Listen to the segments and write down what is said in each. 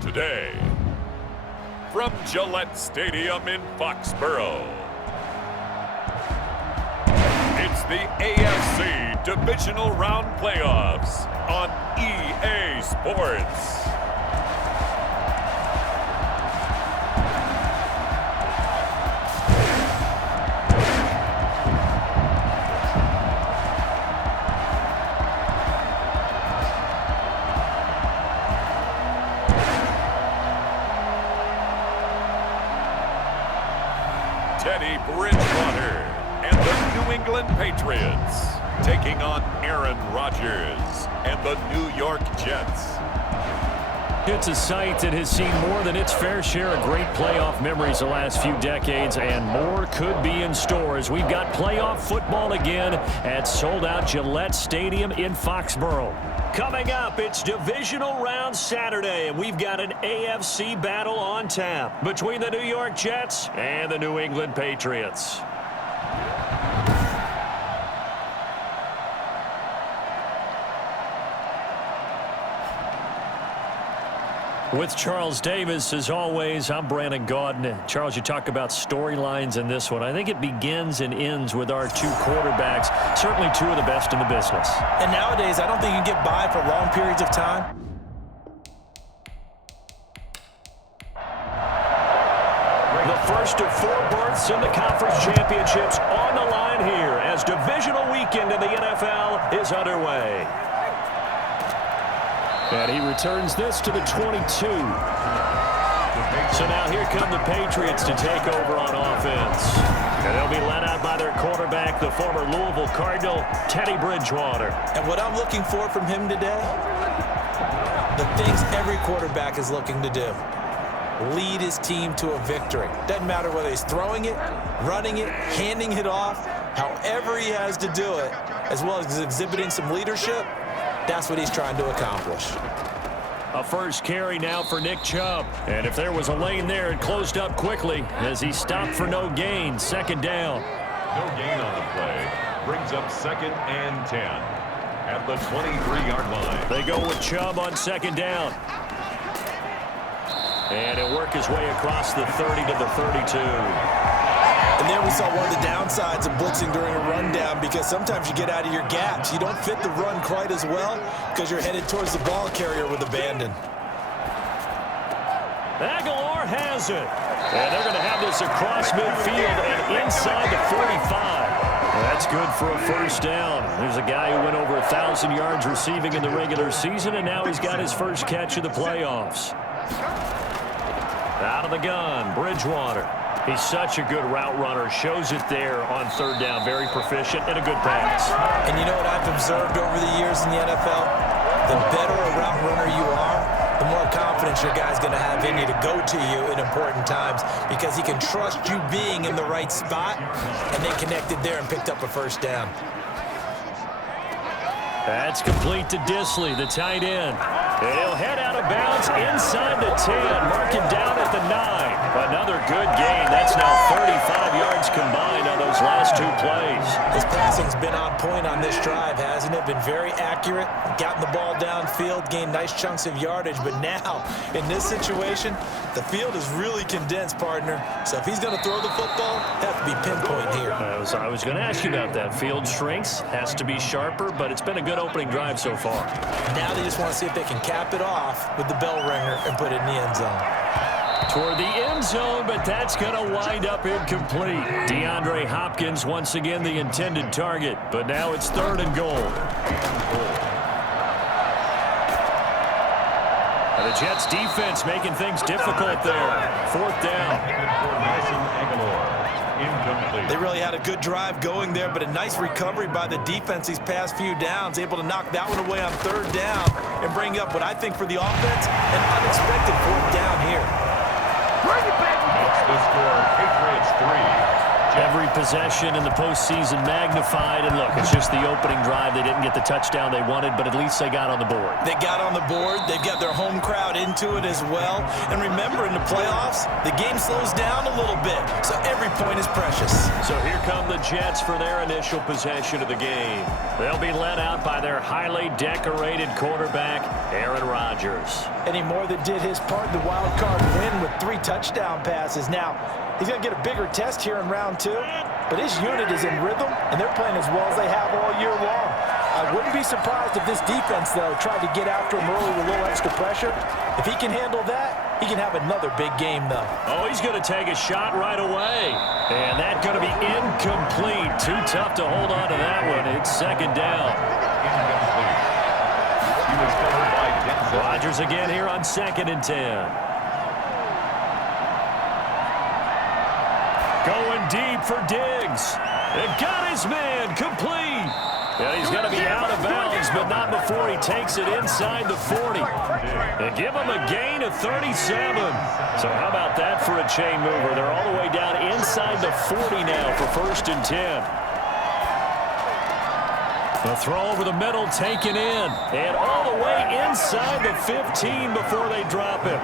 Today, from Gillette Stadium in Foxborough, it's the AFC Divisional Round Playoffs on EA Sports. Teddy Bridgewater and the New England Patriots taking on Aaron Rodgers and the New York Jets. It's a sight that has seen more than its fair share of great playoff memories the last few decades, and more could be in store as we've got playoff football again at sold-out Gillette Stadium in Foxborough. Coming up, it's Divisional Round Saturday, and we've got an AFC battle on tap between the New York Jets and the New England Patriots. With Charles Davis, as always, I'm Brandon Gaudin. Charles, you talk about storylines in this one. I think it begins and ends with our two quarterbacks, certainly two of the best in the business. And nowadays, I don't think you can get by for long periods of time. The first of four berths in the conference championships on the line here as divisional weekend in the NFL is underway. And he returns this to the 22. So now here come the Patriots to take over on offense. And they'll be led out by their quarterback, the former Louisville Cardinal, Teddy Bridgewater. And what I'm looking for from him today, the things every quarterback is looking to do. Lead his team to a victory. Doesn't matter whether he's throwing it, running it, handing it off, however he has to do it, as well as exhibiting some leadership. That's what he's trying to accomplish. A first carry now for Nick Chubb. And if there was a lane there, it closed up quickly as he stopped for no gain. Second down. No gain on the play. Brings up 2nd and 10 at the 23-yard line. They go with Chubb on second down. And he'll work his way across the 30 to the 32. And there we saw one of the downsides of blitzing during a rundown, because sometimes you get out of your gaps. You don't fit the run quite as well because you're headed towards the ball carrier with abandon. Aguilar has it. And they're going to have this across midfield and inside the 45. That's good for a first down. There's a guy who went over 1,000 yards receiving in the regular season, and now he's got his first catch of the playoffs. Out of the gun, Bridgewater. He's such a good route runner. Shows it there on third down. Very proficient and a good pass. And you know what I've observed over the years in the NFL? The better a route runner you are, the more confidence your guy's going to have in you to go to you in important times, because he can trust you being in the right spot, and they connected there and picked up a first down. That's complete to Disley, the tight end. And he'll head out of bounds inside the 10. Mark him down at the 9. Another good gain. That's now 35 yards combined on those last two plays. His passing's been on point on this drive, hasn't it? Been very accurate. Gotten the ball downfield, gained nice chunks of yardage. But now, in this situation, the field is really condensed, partner. So if he's going to throw the football, have to be pinpoint here. I was going to ask you about that. Field shrinks, has to be sharper, but it's been a good opening drive so far. Now they just want to see if they can cap it off with the bell ringer and put it in the end zone. Toward the end zone, but that's going to wind up incomplete. DeAndre Hopkins once again the intended target, but now it's 3rd and goal. And the Jets defense making things difficult there. 4th down. They really had a good drive going there, but a nice recovery by the defense these past few downs, able to knock that one away on 3rd down and bring up what I think for the offense, an unexpected 4th down here. That's the score. Patriots 3, Every possession in the postseason magnified, and look, it's just the opening drive. They didn't get the touchdown they wanted, but at least they got on the board. They got on the board. They've got their home crowd into it as well. And remember, in the playoffs, the game slows down a little bit, so every point is precious. So here come the Jets for their initial possession of the game. They'll be led out by their highly decorated quarterback, Aaron Rodgers. And he more than did his part in the wild card win with 3 touchdown passes. Now, he's going to get a bigger test here in round 2, but his unit is in rhythm, and they're playing as well as they have all year long. I wouldn't be surprised if this defense, though, tried to get after him early with a little extra pressure. If he can handle that, he can have another big game, though. Oh, he's going to take a shot right away. And that's going to be incomplete. Too tough to hold on to that one. It's second down. Rodgers again here on 2nd and 10. Going deep for Diggs. And got his man complete. And he's going to be out of bounds, but not before he takes it inside the 40. And give him a gain of 37. So how about that for a chain mover? They're all the way down inside the 40 now for 1st and 10. The throw over the middle taken in. And all the way inside the 15 before they drop him.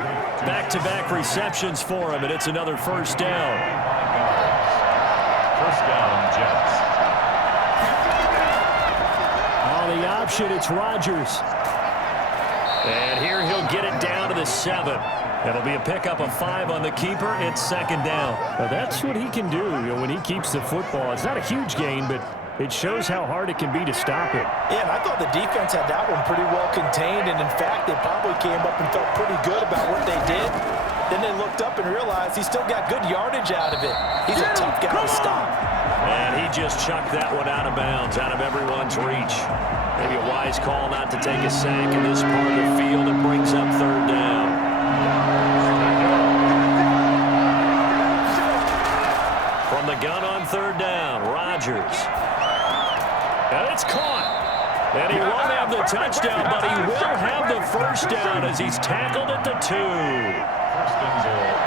Back-to-back receptions for him, and it's another 1st down. 1st down, Jets. On the option, it's Rodgers. And here he'll get it down to the 7. It'll be a pickup of 5 on the keeper. It's 2nd down. Now that's what he can do, when he keeps the football. It's not a huge gain, but it shows how hard it can be to stop it. Yeah, and I thought the defense had that one pretty well contained, and in fact, they probably came up and felt pretty good about what they did. Then they looked up and realized he still got good yardage out of it. He's a tough guy to stop. And he just chucked that one out of bounds, out of everyone's reach. Maybe a wise call not to take a sack in this part of the field. It brings up 3rd down. From the gun on 3rd down, Rodgers. And it's caught. And he won't have the touchdown, but he will have the 1st down as he's tackled at the 2.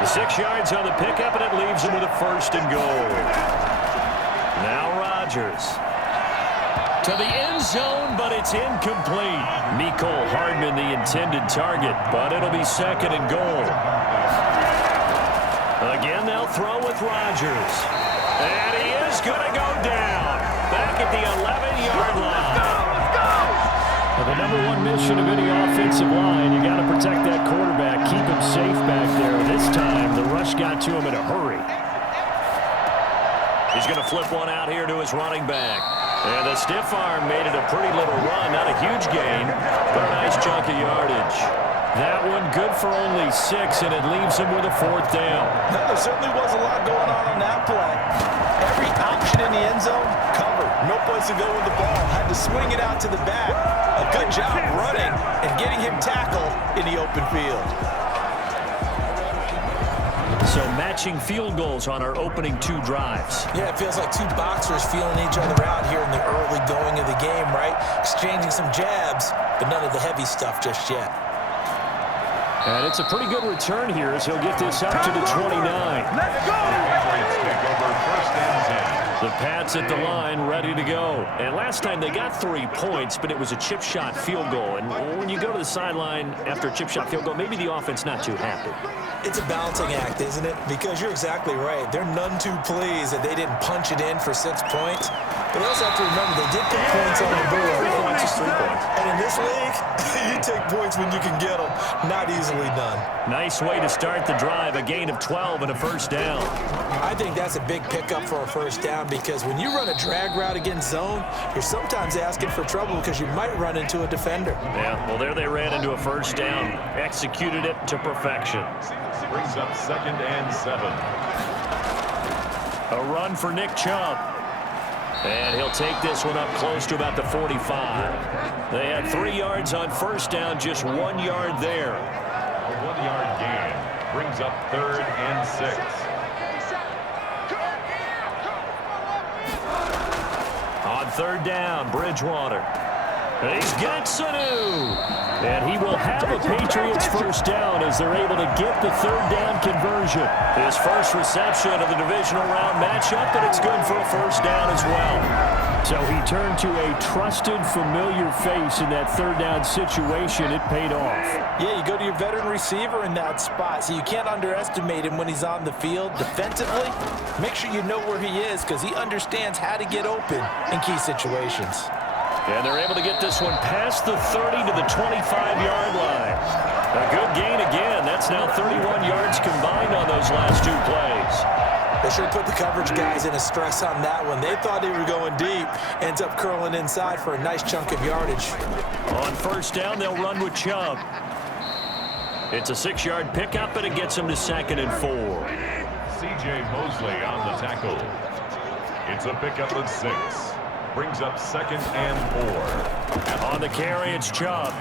The 6 yards on the pickup, and it leaves him with a 1st and goal. Now Rodgers. To the end zone, but it's incomplete. Mecole Hardman the intended target, but it'll be 2nd and goal. Again, they'll throw with Rodgers. And he is going to go down. Back at the 11-yard line. Well, the #1 mission of any offensive line, you got to protect that quarterback, keep him safe back there. This time, the rush got to him in a hurry. He's going to flip one out here to his running back. And the stiff arm made it a pretty little run. Not a huge gain, but a nice chunk of yardage. That one good for only 6, and it leaves him with a 4th down. There certainly was a lot going on that play. Every option in the end zone covered. No place to go with the ball. Had to swing it out to the back. A good job running and getting him tackled in the open field. So matching field goals on our opening 2 drives. Yeah, it feels like 2 boxers feeling each other out here in the early going of the game, right? Exchanging some jabs, but none of the heavy stuff just yet. And it's a pretty good return here as he'll get this up to the 29. Let's go! Patriots take over 1st and 10. The Pats at the line, ready to go. And last time they got 3 points, but it was a chip shot field goal. And when you go to the sideline after a chip shot field goal, maybe the offense not too happy. It's a balancing act, isn't it? Because you're exactly right. They're none too pleased that they didn't punch it in for 6 points. But you also have to remember they did put points on the board. 3 points is 3 points. And in this league, you take points when you can get them. Not easily done. Nice way to start the drive. A gain of 12 and a 1st down. I think that's a big pickup for a 1st down because when you run a drag route against zone, you're sometimes asking for trouble because you might run into a defender. Yeah, well, there they ran into a 1st down. Executed it to perfection. Brings up 2nd and 7. A run for Nick Chubb. And he'll take this one up close to about the 45. They had 3 yards on 1st down, just 1 yard there. A 1-yard gain brings up 3rd and 6. On 3rd down, Bridgewater. He's got Sanu. And he will have a Patriots first down as they're able to get the third down conversion. His first reception of the divisional round matchup, and it's good for a first down as well. So he turned to a trusted, familiar face in that third down situation. It paid off. Yeah, you go to your veteran receiver in that spot, so you can't underestimate him when he's on the field. Defensively, make sure you know where he is because he understands how to get open in key situations. And they're able to get this one past the 30 to the 25-yard line. A good gain again. That's now 31 yards combined on those last two plays. They sure put the coverage guys in a stress on that one. They thought they were going deep. Ends up curling inside for a nice chunk of yardage. On first down, they'll run with Chubb. It's a 6-yard pickup, and it gets them to 2nd and 4. C.J. Mosley on the tackle. It's a pickup of 6. Brings up 2nd and 4. On the carry, it's Chubb.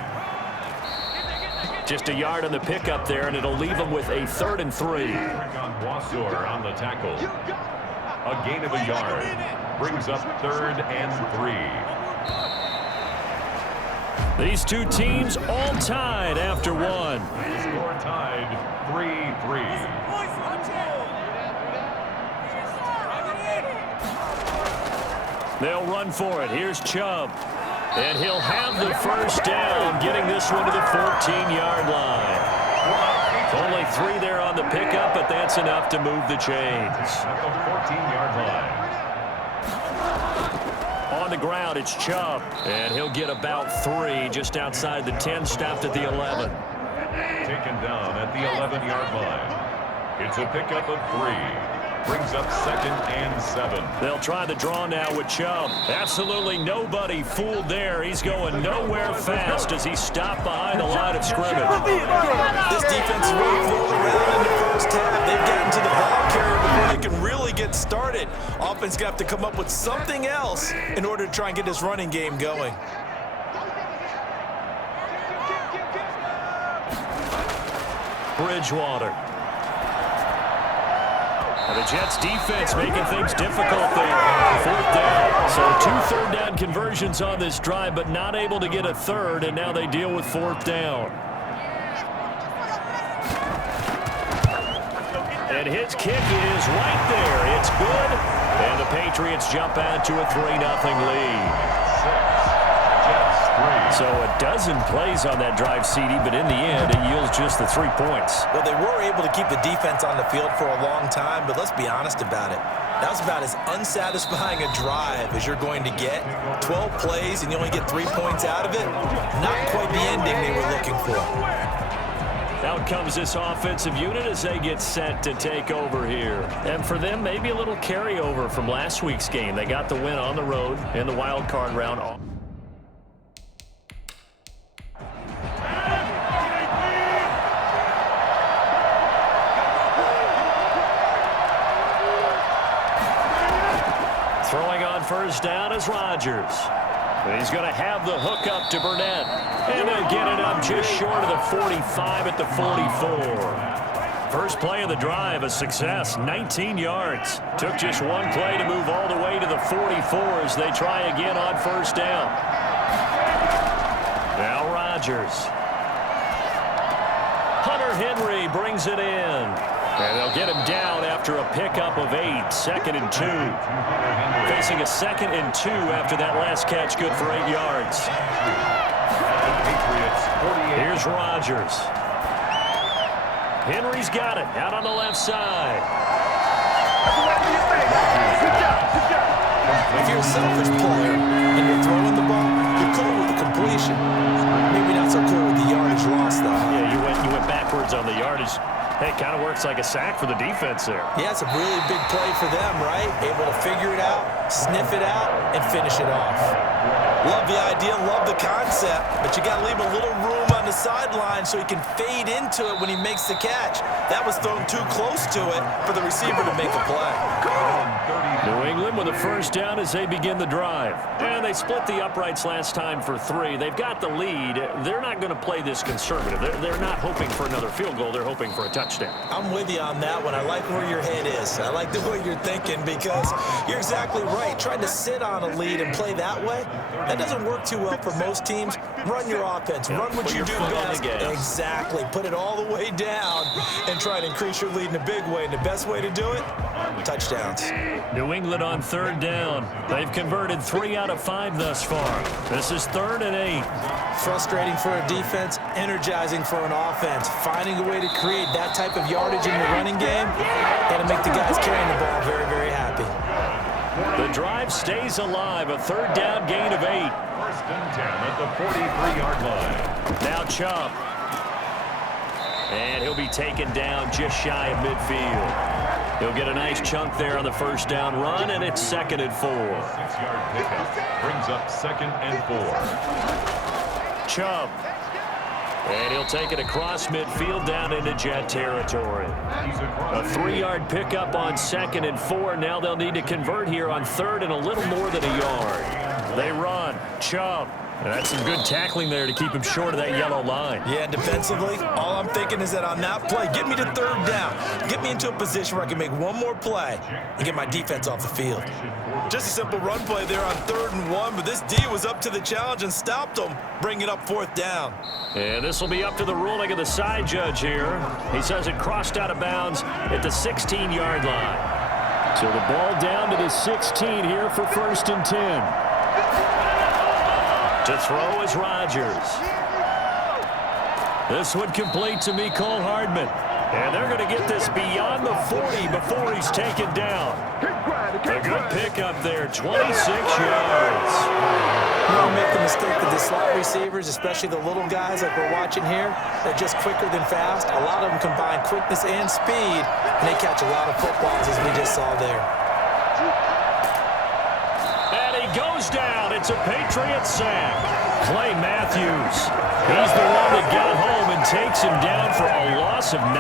Just a yard on the pickup there, and it'll leave them with a 3rd and 3. Wasor on the tackle. A gain of a yard. Brings up 3rd and 3. These two teams all tied after one. Score tied 3-3. They'll run for it. Here's Chubb. And he'll have the first down, getting this one to the 14-yard line. Only 3 there on the pickup, but that's enough to move the chains. At the 14-yard line. On the ground, it's Chubb. And he'll get about 3 just outside the 10, stopped at the 11. Taken down at the 11-yard line. It's a pickup of 3. Brings up 2nd and 7. They'll try the draw now with Chubb. Absolutely nobody fooled there. He's going nowhere fast as he's stopped behind the line of scrimmage. This defense is really throwing around in the first half. They've gotten to the ball carrier before they can really get started. Offense got to come up with something else in order to try and get this running game going. Bridgewater. And the Jets defense making things difficult there. 4th down. So 2 third-down conversions on this drive, but not able to get a third, and now they deal with 4th down. And his kick is right there. It's good. And the Patriots jump out to a 3-0 lead. So a dozen plays on that drive, CD, but in the end, it yields just the 3 points. Well, they were able to keep the defense on the field for a long time, but let's be honest about it. That was about as unsatisfying a drive as you're going to get. 12 plays, and you only get 3 points out of it. Not quite the ending they were looking for. Out comes this offensive unit as they get set to take over here. And for them, maybe a little carryover from last week's game. They got the win on the road in the wild card round. Throwing on first down is Rodgers. He's going to have the hook up to Burnett. And they'll get it up just short of the 45 at the 44. First play of the drive, a success, 19 yards. Took just one play to move all the way to the 44 as they try again on first down. Now Rodgers. Hunter Henry brings it in. And they'll get him down after a pickup of 8, 2nd and 2. Facing a 2nd and 2 after that last catch, good for 8 yards. Here's Rodgers. Henry's got it, out on the left side. If you're a selfish player and you're throwing the ball, you're cool with the completion. Maybe not so cool with the yardage loss, though. Yeah, you went backwards on the yardage. Hey, it kind of works like a sack for the defense there. Yeah, it's a really big play for them, right? Able to figure it out, sniff it out, and finish it off. Love the idea, love the concept, but you got to leave a little room on the sideline so he can fade into it when he makes the catch. That was thrown too close to it for the receiver to make a play. New England with a first down as they begin the drive. And they split the uprights last time for 3. They've got the lead. They're not going to play this conservative. They're not hoping for another field goal. They're hoping for a touchdown. I'm with you on that one. I like where your head is. I like the way you're thinking because you're exactly right. Trying to sit on a lead and play that way, that doesn't work too well for most teams. Run your offense. Run what you do best. Exactly. Put it all the way down and try to increase your lead in a big way. And the best way to do it, touchdowns. New England on third down. They've converted 3 out of 5 thus far. This is 3rd and 8. Frustrating for a defense, energizing for an offense. Finding a way to create that type of yardage in the running game, got to make the guys carrying the ball very, very happy. The drive stays alive. A 3rd down gain of 8. 1st and 10 at the 43-yard line. Now Chubb. And he'll be taken down just shy of midfield. He'll get a nice chunk there on the first down run, and it's 2nd and 4. 6-yard pickup brings up 2nd and 4. Chubb. And he'll take it across midfield down into Jet territory. A 3-yard pickup on 2nd and 4. Now they'll need to convert here on 3rd and a little more than a yard. They run. Chubb. And that's some good tackling there to keep him short of that yellow line. Yeah, defensively, all I'm thinking is that on that play, get me to 3rd down. Get me into a position where I can make one more play and get my defense off the field. Just a simple run play there on 3rd and 1, but this D was up to the challenge and stopped him, bringing up 4th down. And this will be up to the ruling of the side judge here. He says it crossed out of bounds at the 16-yard line. So the ball down to the 16 here for 1st and 10. To throw is Rodgers. This one complete to Mecole Hardman. And they're going to get this beyond the 40 before he's taken down. A good pickup there, 26 yards. You don't make the mistake that the slot receivers, especially the little guys like we're watching here, they're just quicker than fast. A lot of them combine quickness and speed, and they catch a lot of footballs, as we just saw there. And he goes down. It's a Patriot sack. Clay Matthews. He's the one that got home and takes him down for a loss of 9.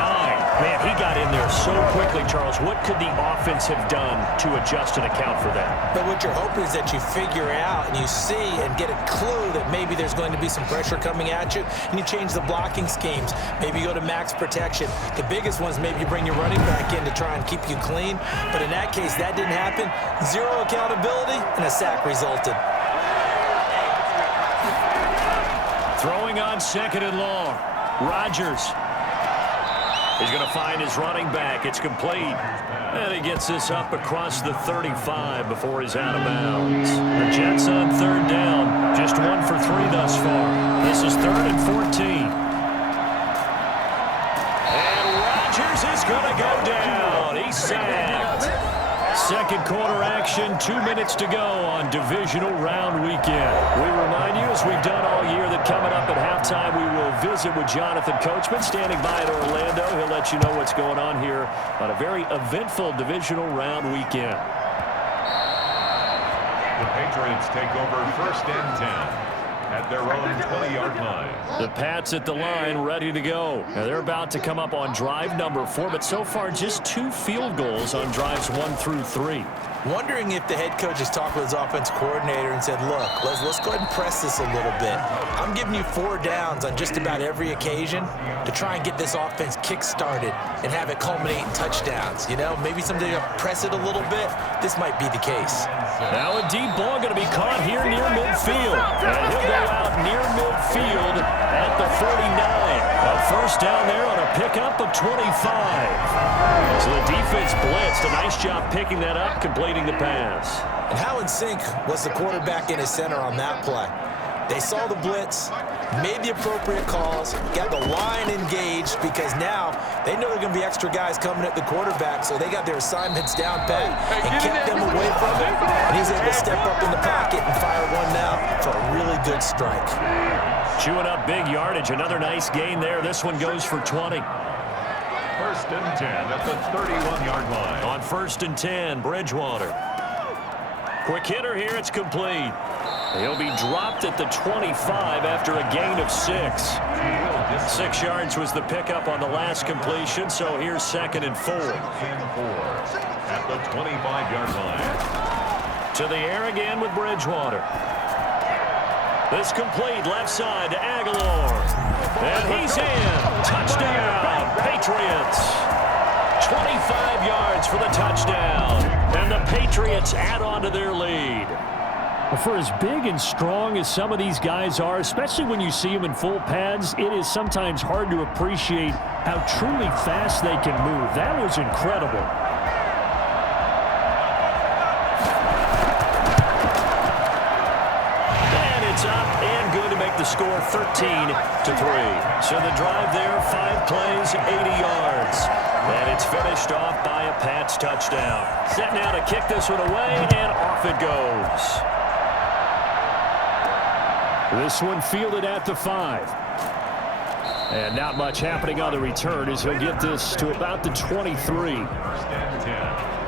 Man, he got in there so quickly, Charles. What could the offense have done to adjust and account for that? But what you're hoping is that you figure out and you see and get a clue that maybe there's going to be some pressure coming at you, and you change the blocking schemes. Maybe you go to max protection. The biggest ones, maybe you bring your running back in to try and keep you clean. But in that case, that didn't happen. 0 accountability, and a sack resulted. Throwing on 2nd and long. Rodgers. He's going to find his running back. It's complete. And he gets this up across the 35 before he's out of bounds. The Jets on 3rd down. Just 1 for 3 thus far. This is 3rd and 14. And Rodgers is going to go down. He's sacked. 2nd quarter action, 2 minutes to go on divisional round weekend. We remind you, as we've done all year, that coming up at halftime, we will visit with Jonathan Coachman standing by in Orlando. He'll let you know what's going on here on a very eventful divisional round weekend. The Patriots take over 1st and 10 at their own 20-yard line. The Pats at the line, ready to go. Now they're about to come up on drive number 4, but so far just 2 field goals on drives 1 through 3. Wondering if the head coach has talked with his offense coordinator and said, look, let's go ahead and press this a little bit. I'm giving you 4 downs on just about every occasion to try and get this offense kick-started and have it culminate in touchdowns. You know, maybe someday you'll press it a little bit. This might be the case. Now a deep ball going to be caught here near midfield. And he'll go out near midfield at the 49. A first down there on a pickup of 25. So the defense blitzed. A nice job picking that up, completing the pass. And how in sync was the quarterback in his center on that play? They saw the blitz, made the appropriate calls, got the line engaged because now they know there are going to be extra guys coming at the quarterback, so they got their assignments down pat and kept them away from him. And he's able to step up in the pocket and fire one now for a really good strike. Chewing up big yardage. Another nice gain there. This one goes for 20. 1st and 10 at the 31-yard line. On 1st and 10, Bridgewater. Quick hitter here. It's complete. He'll be dropped at the 25 after a gain of 6. 6 yards was the pickup on the last completion, so here's 2nd and 4. At the 25-yard line. To the air again with Bridgewater. This complete left side to Aguilar. And he's in. Touchdown, Patriots. 25 yards for the touchdown. And the Patriots add on to their lead. For as big and strong as some of these guys are, especially when you see them in full pads, it is sometimes hard to appreciate how truly fast they can move. That was incredible. And it's up and good to make the score 13-3. So the drive there, 5 plays, 80 yards. And it's finished off by a Pats touchdown. Set now to kick this one away, and off it goes. This one fielded at the 5. And not much happening on the return as he'll get this to about the 23.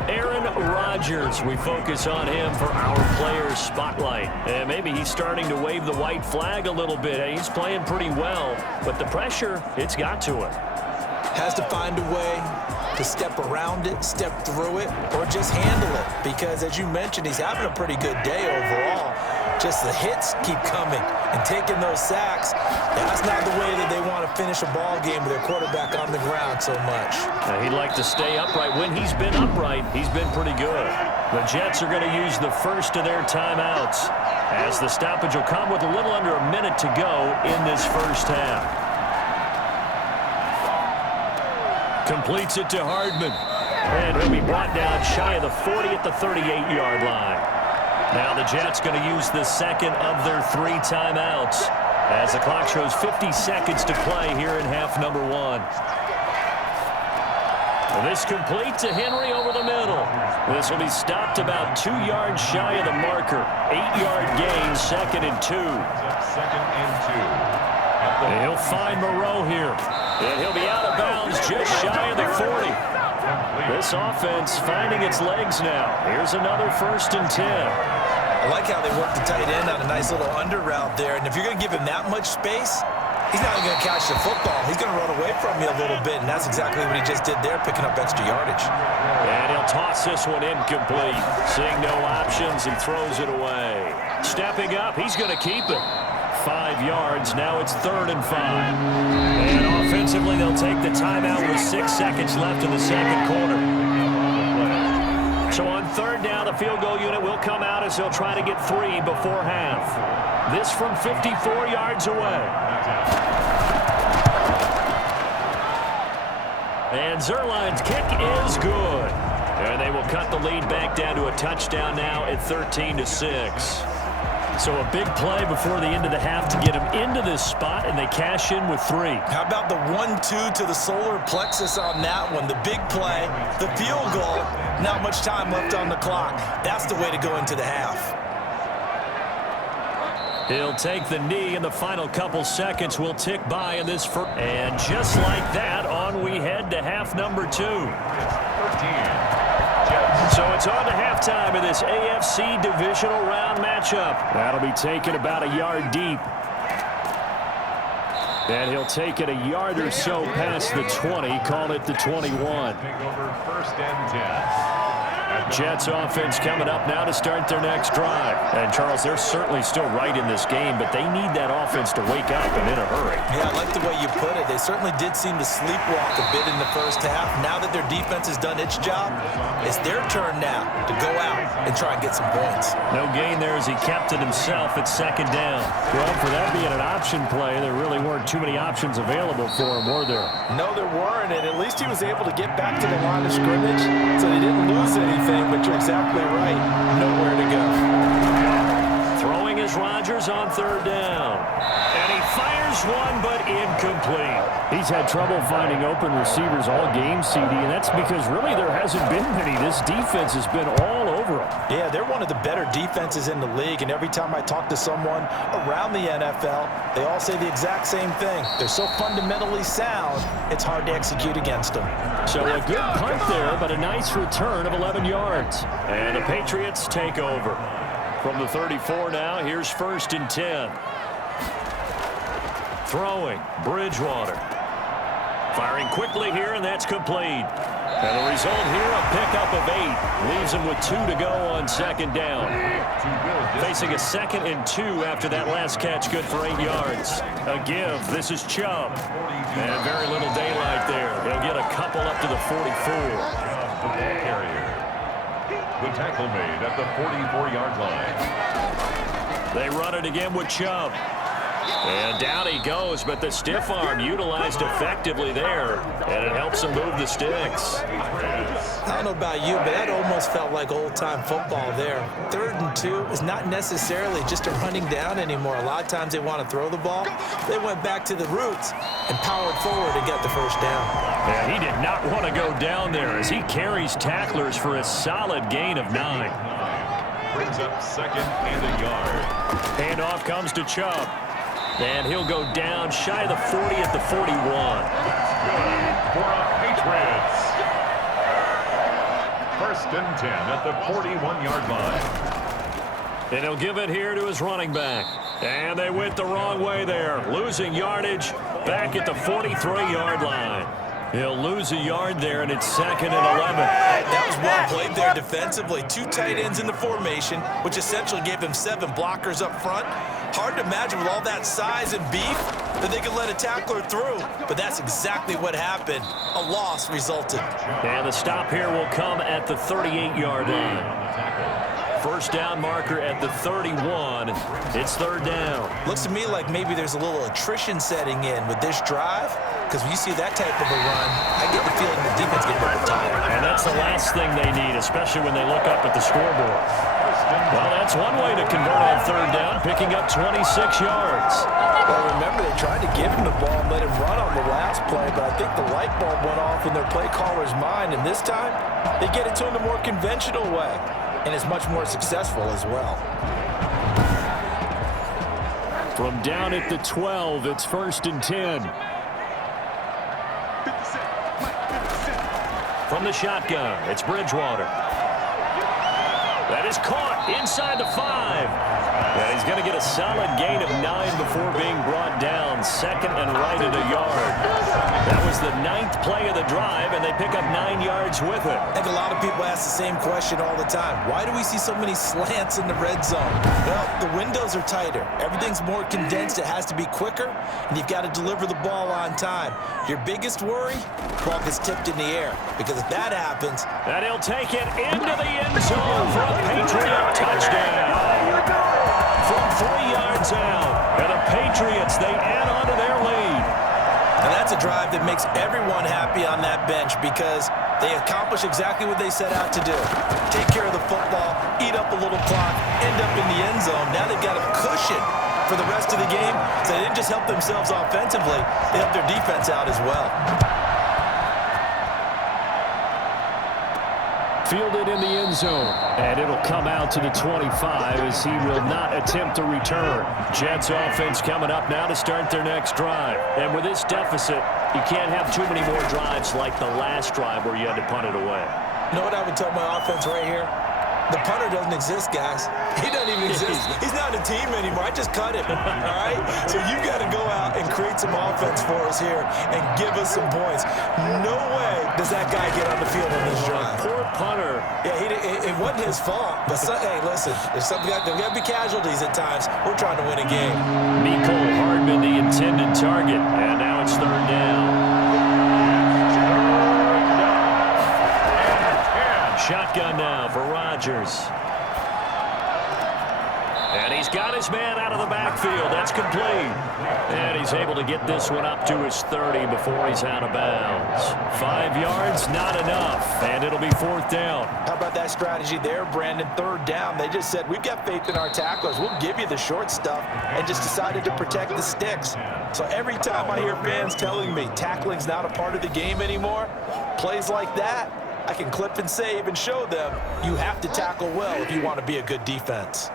Aaron Rodgers, we focus on him for our players spotlight. And maybe he's starting to wave the white flag a little bit. He's playing pretty well, but the pressure, it's got to him. Has to find a way to step around it, step through it, or just handle it. Because as you mentioned, he's having a pretty good day overall. Just the hits keep coming and taking those sacks. That's not the way that they want to finish a ball game with their quarterback on the ground so much. He'd like to stay upright. When he's been upright, he's been pretty good. The Jets are going to use the first of their timeouts as the stoppage will come with a little under a minute to go in this first half. Completes it to Hardman. And he'll be brought down shy of the 40 at the 38-yard line. Now the Jets going to use the second of their 3 timeouts as the clock shows 50 seconds to play here in half number 1. This complete to Henry over the middle. This will be stopped about 2 yards shy of the marker. 8-yard gain, 2nd and 2. And he'll find Moreau here. And he'll be out of bounds just shy of the 40. This offense finding its legs now. Here's another 1st and 10. I like how they work the tight end on a nice little under route there. And if you're going to give him that much space, he's not even going to catch the football. He's going to run away from you a little bit, and that's exactly what he just did there, picking up extra yardage. And he'll toss this one incomplete. Seeing no options, he throws it away. Stepping up, he's going to keep it. 5 yards, now it's 3rd and 5. And offensively, they'll take the timeout with 6 seconds left in the second quarter. So on 3rd down, the field goal unit will come out as they'll try to get 3 before half. This from 54 yards away. And Zerline's kick is good. And they will cut the lead back down to a touchdown now at 13-6. So a big play before the end of the half to get him into this spot, and they cash in with 3. How about the 1-2 to the solar plexus on that one? The big play, the field goal, not much time left on the clock. That's the way to go into the half. He'll take the knee, and the final couple seconds will tick by in this first. And just like that, on we head to half number 2. So it's on to halftime of this AFC divisional round matchup. That'll be taken about a yard deep. And he'll take it a yard or so past the 20, call it the 21. Jets offense coming up now to start their next drive. And, Charles, they're certainly still right in this game, but they need that offense to wake up and in a hurry. Yeah, I like the way you put it. They certainly did seem to sleepwalk a bit in the first half. Now that their defense has done its job, it's their turn now to go out and try and get some points. No gain there as he kept it himself at 2nd down. Well, for that being an option play, there really weren't too many options available for him, were there? No, there weren't, and at least he was able to get back to the line of scrimmage, so they didn't lose anything. But you're exactly right. Nowhere to go. Throwing is Rodgers on 3rd down. And he fires one, but incomplete. He's had trouble finding open receivers all game, CD, and that's because really there hasn't been many. This defense has been all over him. Yeah, they're one of the better defenses in the league, and every time I talk to someone around the NFL, they all say the exact same thing. They're so fundamentally sound, it's hard to execute against them. So a good punt there, but a nice return of 11 yards. And the Patriots take over. From the 34 now, here's 1st and 10. Throwing, Bridgewater. Firing quickly here, and that's complete. And the result here, a pickup of 8. Leaves him with 2 to go on second down. Facing a 2nd and 2 after that last catch, good for 8 yards. A give, this is Chubb. And very little daylight there. He'll get a couple up to the 44. The tackle made at the 44-yard line. They run it again with Chubb. And down he goes, but the stiff arm utilized effectively there, and it helps him move the sticks. I don't know about you, but that almost felt like old-time football there. 3rd and 2 is not necessarily just a running down anymore. A lot of times they want to throw the ball. They went back to the roots and powered forward to get the first down. Yeah, he did not want to go down there as he carries tacklers for a solid gain of 9. Brings up 2nd and a yard. Handoff comes to Chubb. And he'll go down shy of the 40 at the 41. Good for the Patriots. 1st and 10 at the 41-yard line. And he'll give it here to his running back. And they went the wrong way there. Losing yardage back at the 43-yard line. He'll lose a yard there, and it's 2nd and 11. That was well played there defensively. 2 tight ends in the formation, which essentially gave him 7 blockers up front. Hard to imagine with all that size and beef that they could let a tackler through. But that's exactly what happened. A loss resulted. And the stop here will come at the 38-yard line. First down marker at the 31. It's 3rd down. Looks to me like maybe there's a little attrition setting in with this drive, because when you see that type of a run, I get the feeling the defense getting a little tired. And that's the last thing they need, especially when they look up at the scoreboard. Well, that's one way to convert on 3rd down, picking up 26 yards. Well, remember, they tried to give him the ball and let him run on the last play, but I think the light bulb went off in their play caller's mind, and this time, they get it to him the more conventional way. And is much more successful as well. From down at the 12, it's 1st and 10. From the shotgun, it's Bridgewater. That is caught inside the 5. And he's going to get a solid gain of 9 before being brought down. 2nd and right at a yard. That was the 9th play of the drive, and they pick up 9 yards with it. I think a lot of people ask the same question all the time. Why do we see so many slants in the red zone? Well, the windows are tighter. Everything's more condensed. It has to be quicker, and you've got to deliver the ball on time. Your biggest worry? Ball gets tipped in the air, because if that happens... And he'll take it into the end zone for a Patriot touchdown. From 3 yards out, and the Patriots, they add on to their lead. And that's a drive that makes everyone happy on that bench because they accomplish exactly what they set out to do. Take care of the football, eat up a little clock, end up in the end zone. Now they've got a cushion for the rest of the game. So they didn't just help themselves offensively, they helped their defense out as well. Fielded in the end zone, and it'll come out to the 25 as he will not attempt to return. Jets offense coming up now to start their next drive. And with this deficit, you can't have too many more drives like the last drive where you had to punt it away. You know what I would tell my offense right here? The punter doesn't exist, guys. He doesn't even exist. He's not a team anymore. I just cut him, all right? So you've got to go out and create some offense for us here and give us some points. No way does that guy get on the field on this drive. Poor punter. Yeah, it wasn't his fault. But, hey, listen, there's got to be casualties at times. We're trying to win a game. Mecole Hardman, the intended target. And now it's 3rd down. Shotgun now for Rodgers. And he's got his man out of the backfield. That's complete. And he's able to get this one up to his 30 before he's out of bounds. 5 yards, not enough. And it'll be 4th down. How about that strategy there, Brandon? 3rd down. They just said, we've got faith in our tacklers. We'll give you the short stuff, and just decided to protect the sticks. So every time I hear fans telling me tackling's not a part of the game anymore, plays like that, I can clip and save and show them you have to tackle well if you want to be a good defense.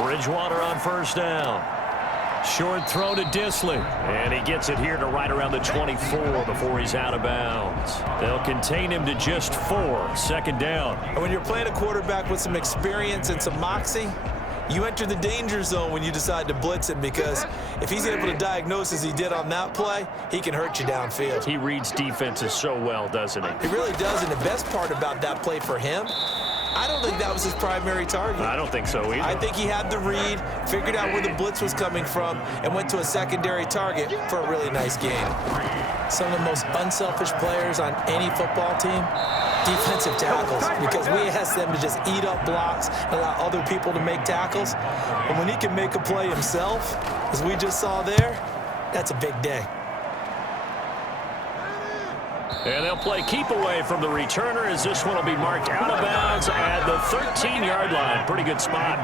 Bridgewater on 1st down. Short throw to Disley. And he gets it here to right around the 24 before he's out of bounds. They'll contain him to just 4. Second down. And when you're playing a quarterback with some experience and some moxie, you enter the danger zone when you decide to blitz him, because if he's able to diagnose as he did on that play, he can hurt you downfield. He reads defenses so well, doesn't he? He really does, and the best part about that play for him, I don't think that was his primary target. I don't think so either. I think he had the read, figured out where the blitz was coming from, and went to a secondary target for a really nice game. Some of the most unselfish players on any football team, defensive tackles, because we ask them to just eat up blocks and allow other people to make tackles. And when he can make a play himself, as we just saw there, that's a big day. And they'll play keep away from the returner, as this one will be marked out of bounds at the 13-yard line. Pretty good spot.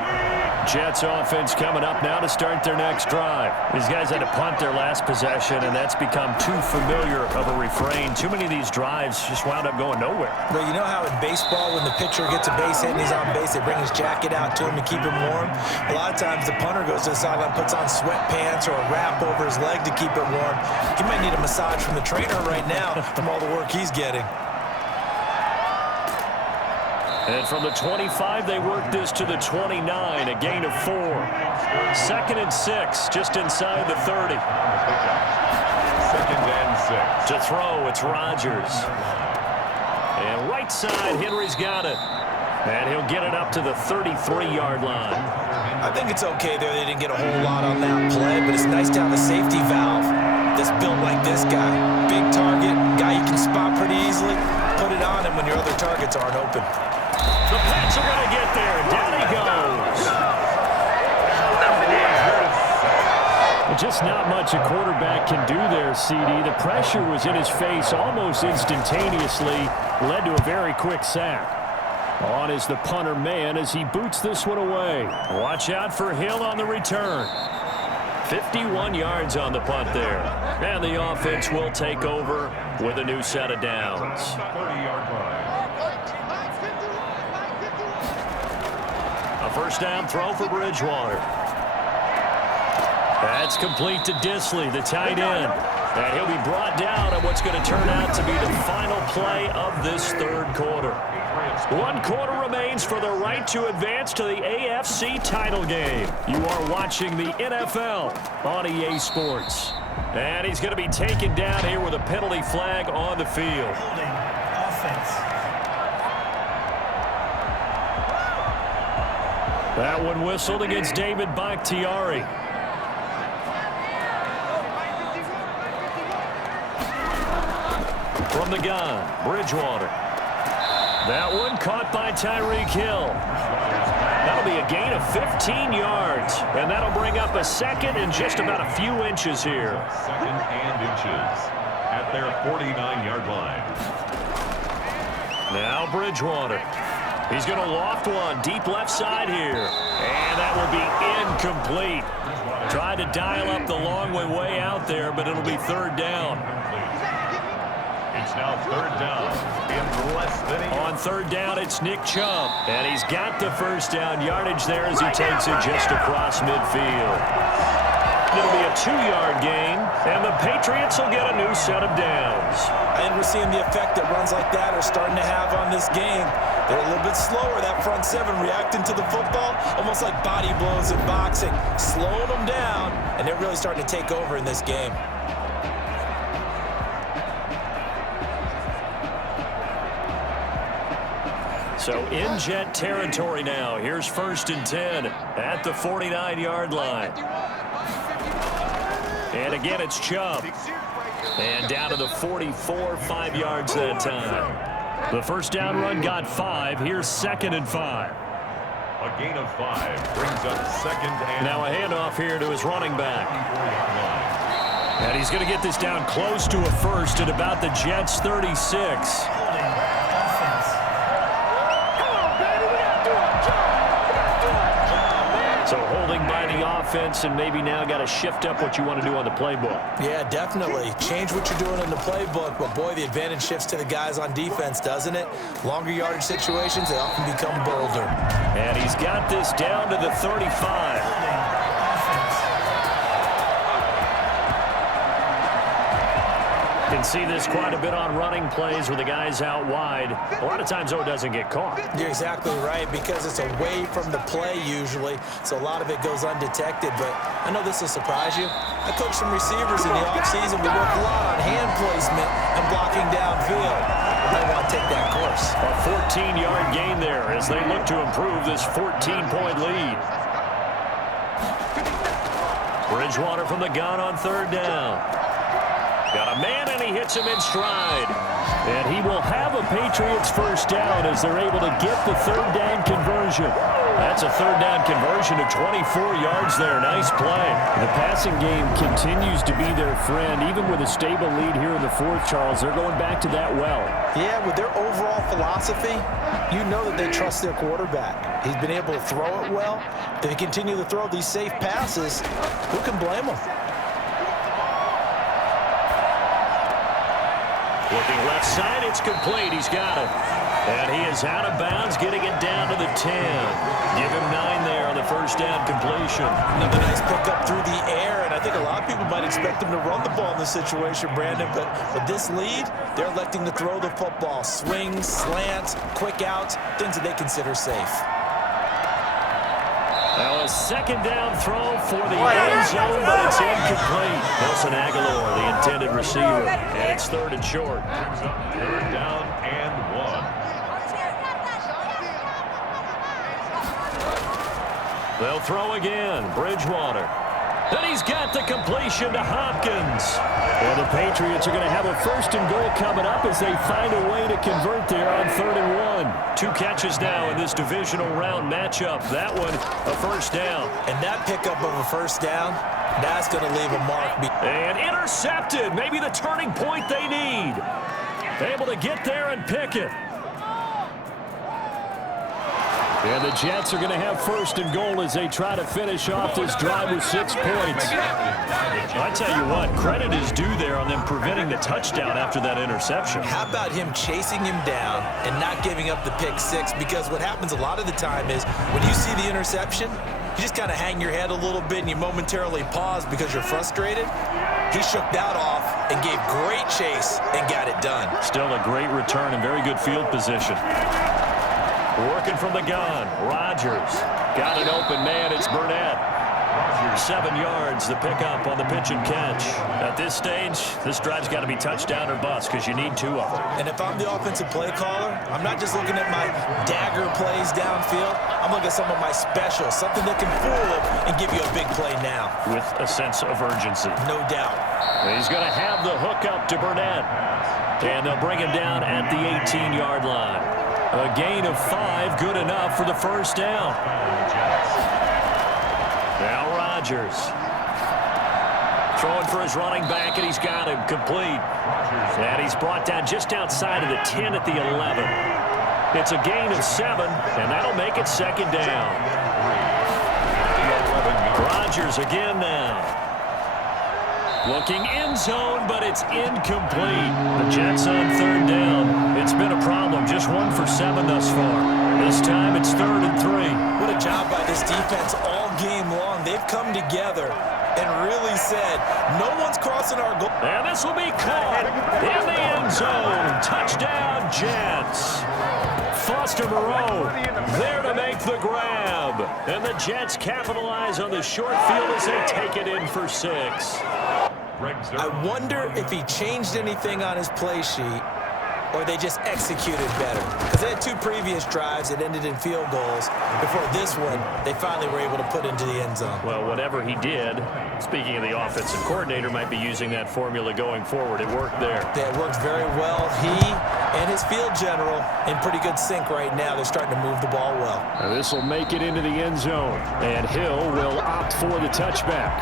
Jets offense coming up now to start their next drive. These guys had to punt their last possession, and that's become too familiar of a refrain. Too many of these drives just wound up going nowhere. Well, you know how in baseball, when the pitcher gets a base hit and he's on base, they bring his jacket out to him to keep him warm? A lot of times the punter goes to the sideline, puts on sweatpants or a wrap over his leg to keep it warm. He might need a massage from the trainer right now from all the work he's getting. And from the 25, they work this to the 29, a gain of 4. 2nd and 6, just inside the 30. 2nd and 6. To throw, it's Rodgers. And right side, Henry's got it. And he'll get it up to the 33-yard line. I think it's okay there. They didn't get a whole lot on that play, but it's nice to have a safety valve that's built like this guy. Big target, guy you can spot pretty easily. Put it on him when your other targets aren't open. The Pats are going to get there. Down he goes. Well, just not much a quarterback can do there, CD. The pressure was in his face almost instantaneously. Led to a very quick sack. On is the punter man as he boots this one away. Watch out for Hill on the return. 51 yards on the punt there. And the offense will take over with a new set of downs. 30-yard line. A first down throw for Bridgewater. That's complete to Disley, the tight end. And he'll be brought down on what's going to turn out to be the final play of this third quarter. 1 quarter remains for the right to advance to the AFC title game. You are watching the NFL on EA Sports. And he's going to be taken down here with a penalty flag on the field. Holding offense. That one whistled against David Bakhtiari. From the gun, Bridgewater. That one caught by Tyreek Hill. That'll be a gain of 15 yards, and that'll bring up a second and just about a few inches here. 2nd and inches at their 49-yard line. Now Bridgewater. He's going to loft one deep left side here, and that will be incomplete. Tried to dial up the long way out there, but it'll be 3rd down. It's now 3rd down in less than a On 3rd down, it's Nick Chubb. And he's got the first down yardage there as he takes it just across midfield. It'll be a 2-yard gain, and the Patriots will get a new set of downs. And we're seeing the effect that runs like that are starting to have on this game. They're a little bit slower, that front 7, reacting to the football, almost like body blows in boxing, slowing them down, and they're really starting to take over in this game. So in Jet territory now. Here's 1st and 10 at the 49-yard line. And again, it's Chubb. And down to the 44, 5 yards that time. The first down run got 5. Here's 2nd and 5. A gain of 5 brings up 2nd and... Now a handoff here to his running back. And he's going to get this down close to a first at about the Jets' 36. So holding by the offense, and maybe now got to shift up what you want to do on the playbook. Yeah, definitely. Change what you're doing in the playbook, but boy, the advantage shifts to the guys on defense, doesn't it? Longer yardage situations, they often become bolder. And he's got this down to the 35. Can see this quite a bit on running plays with the guys out wide. A lot of times, though, it doesn't get caught. You're exactly right, because it's away from the play usually, so a lot of it goes undetected. But I know this will surprise you. I coached some receivers in the offseason. We worked a lot on hand placement and blocking downfield. You might want to take that course. A 14-yard gain there as they look to improve this 14-point lead. Bridgewater from the gun on third down. Got a man, and he hits him in stride. And he will have a Patriots first down as they're able to get the third down conversion. That's a third down conversion of 24 yards there. Nice play. The passing game continues to be their friend. Even with a stable lead here in the fourth, Charles, they're going back to that well. Yeah, with their overall philosophy, you know that they trust their quarterback. He's been able to throw it well. They continue to throw these safe passes. Who can blame them? Looking left side, it's complete. He's got it. And he is out of bounds, getting it down to the 10. Give him 9 there on the first down completion. Another nice pickup through the air, and I think a lot of people might expect him to run the ball in this situation, Brandon, but with this lead, they're electing to throw the football. Swings, slants, quick outs, things that they consider safe. Now a second down throw for the end zone, but it's incomplete. Nelson Aguilar, the intended receiver, and it's third and short. Third down and 1. They'll throw again. Bridgewater. And he's got the completion to Hopkins. Well, the Patriots are going to have a first and goal coming up as they find a way to convert there on 3rd and 1. 2 catches now in this divisional round matchup. That one, a first down. And that pickup of a first down, that's going to leave a mark. And intercepted. Maybe the turning point they need. Able to get there and pick it. And the Jets are going to have first and goal as they try to finish off this drive with 6 points. I tell you what, credit is due there on them preventing the touchdown after that interception. How about him chasing him down and not giving up the pick 6? Because what happens a lot of the time is when you see the interception, you just kind of hang your head a little bit and you momentarily pause because you're frustrated. He shook that off and gave great chase and got it done. Still a great return and very good field position. Working from the gun, Rodgers. Got an open man, it's Burnett. 7 yards, the pickup on the pitch and catch. At this stage, this drive's got to be touchdown or bust because you need 2 of them. And if I'm the offensive play caller, I'm not just looking at my dagger plays downfield. I'm looking at some of my specials, something that can fool them and give you a big play now. With a sense of urgency. No doubt. And he's going to have the hook up to Burnett. And they'll bring him down at the 18-yard line. A gain of 5, good enough for the first down. Now Rodgers. Throwing for his running back, and he's got him complete. And he's brought down just outside of the 10 at the 11. It's a gain of 7, and that'll make it second down. Rodgers again now. Looking end zone, but it's incomplete. The Jets on 3rd down. It's been a problem. Just 1 for 7 thus far. This time it's 3rd and 3. What a job by this defense all game long. They've come together and really said, no one's crossing our goal. And this will be caught in the end zone. Touchdown, Jets. Foster Moreau there to make the grab. And the Jets capitalize on the short field as they take it in for 6. I wonder if he changed anything on his play sheet or they just executed better. Because they had 2 previous drives that ended in field goals. Before this one, they finally were able to put into the end zone. Well, whatever he did, speaking of the offensive coordinator, might be using that formula going forward. It worked there. Yeah, it worked very well. He and his field general in pretty good sync right now. They're starting to move the ball well. This will make it into the end zone. And Hill will opt for the touchback.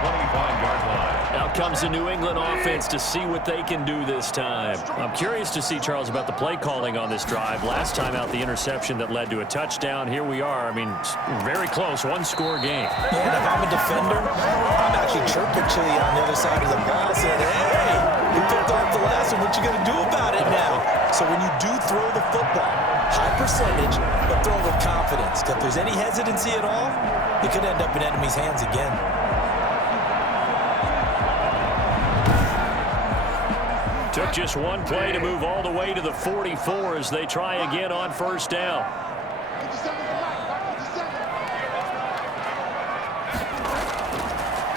25-yard line. Out comes the New England offense to see what they can do this time. I'm curious to see, Charles, about the play calling on this drive. Last time out, the interception that led to a touchdown. Here we are. I mean, very close, 1-score game. Yeah, and if I'm a defender, I'm actually chirping to you on the other side of the ball saying, hey, you picked off the last one. What you going to do about it now? So when you do throw the football, high percentage, but throw with confidence. If there's any hesitancy at all, it could end up in enemy's hands again. Took just one play to move all the way to the 44 as they try again on first down.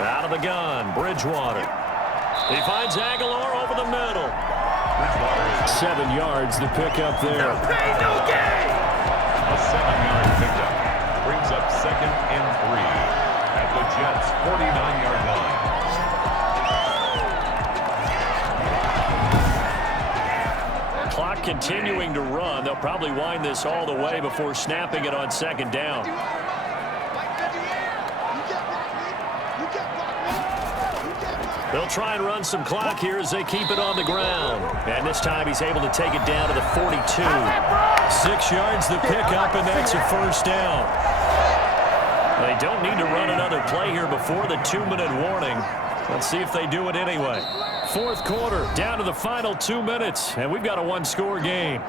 Out of the gun, Bridgewater. He finds Aguilar over the middle. 7 yards, the pickup there. A 7-yard pickup brings up 2nd and 3 at the Jets' 49-yard line. Clock continuing to run. They'll probably wind this all the way before snapping it on 2nd down. They'll try and run some clock here as they keep it on the ground. And this time he's able to take it down to the 42. 6 yards the pickup, and that's a first down. They don't need to run another play here before the 2-minute warning. Let's see if they do it anyway. 4th quarter, down to the final 2 minutes, and we've got a 1-score game.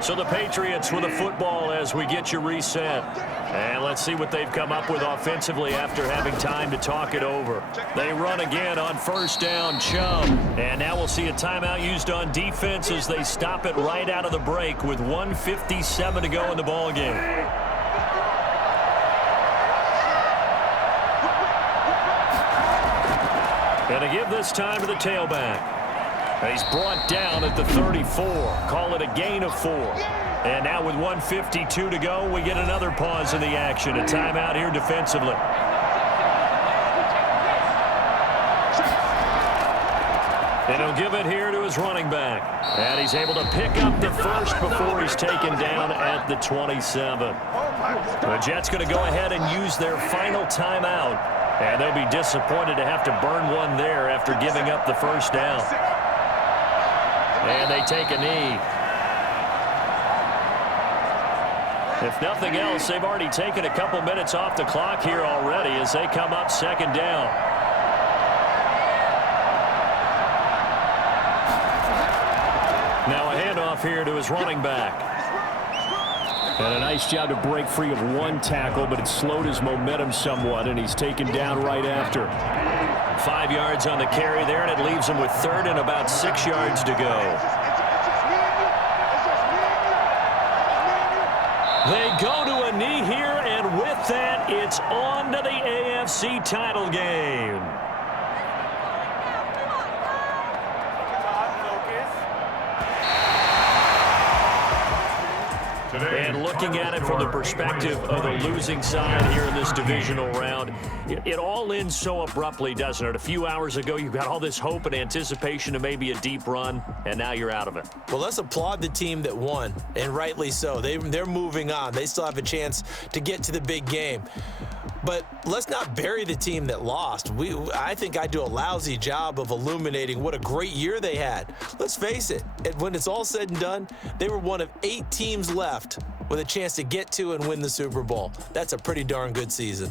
So the Patriots with the football as we get you reset. And let's see what they've come up with offensively after having time to talk it over. They run again on first down, Chubb. And now we'll see a timeout used on defense as they stop it right out of the break with 1:57 to go in the ballgame. And to give this time to the tailback. He's brought down at the 34. Call it a gain of 4. And now with 1:52 to go, we get another pause in the action. A timeout here defensively. And he'll give it here to his running back. And he's able to pick up the first before he's taken down at the 27. The Jets going to go ahead and use their final timeout. And they'll be disappointed to have to burn one there after giving up the first down. And they take a knee. If nothing else, they've already taken a couple minutes off the clock here already as they come up 2nd down. Now a handoff here to his running back. And a nice job to break free of one tackle, but it slowed his momentum somewhat, and he's taken down right after. 5 yards on the carry there, and it leaves him with 3rd and about 6 yards to go. They go to a knee here, and with that, it's on to the AFC title game. And looking at it from the perspective of the losing side here in this divisional round, it all ends so abruptly, doesn't it? A few hours ago, you got all this hope and anticipation of maybe a deep run, and now you're out of it. Well, let's applaud the team that won, and rightly so. They're moving on. They still have a chance to get to the big game. But let's not bury the team that lost. I think I do a lousy job of illuminating what a great year they had. Let's face it, when it's all said and done, they were one of 8 teams left with a chance to get to and win the Super Bowl. That's a pretty darn good season.